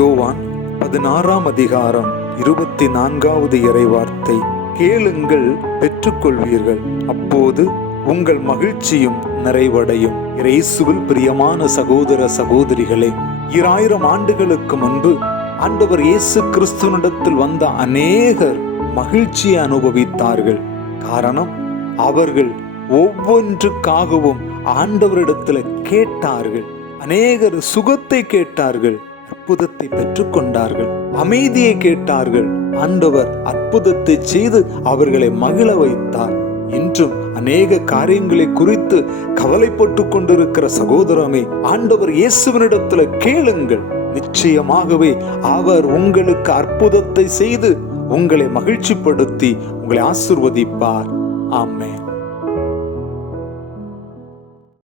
யோவான் 16:24 இறைவார்த்தை, கேளுங்கள் பெற்றுக்கொள்வீர்கள், அப்போது உங்கள் மகிழ்ச்சியும் நிறைவடையும். இயேசுவில் பிரியமான சகோதர சகோதரிகளே, 2000 ஆண்டுகளுக்கு முன்பு ஆண்டவர் இயேசு கிறிஸ்துவினிடத்தில் வந்த அநேகர் மகிழ்ச்சியை அனுபவித்தார்கள். காரணம், அவர்கள் ஒவ்வொன்றுக்காகவும் ஆண்டவரிடத்தில் கேட்டார்கள். அநேகர் சுகத்தை கேட்டார்கள், அற்புதத்தை பெற்றுக்கொண்டார்கள். அமைதியை கேட்டார்கள், ஆண்டவர் அற்புதத்தை செய்து அவர்களை மகிழ வைத்தார். இன்றும் அநேக காரியங்களை குறித்து கவலைப்பட்டு கொண்டிருக்கிற சகோதரமே, ஆண்டவர் இயேசுவினிடத்துல கேளுங்கள். நிச்சயமாகவே அவர் உங்களுக்கு அற்புதத்தை செய்து உங்களை மகிழ்ச்சிப்படுத்தி உங்களை ஆசீர்வதிப்பார். ஆமென்.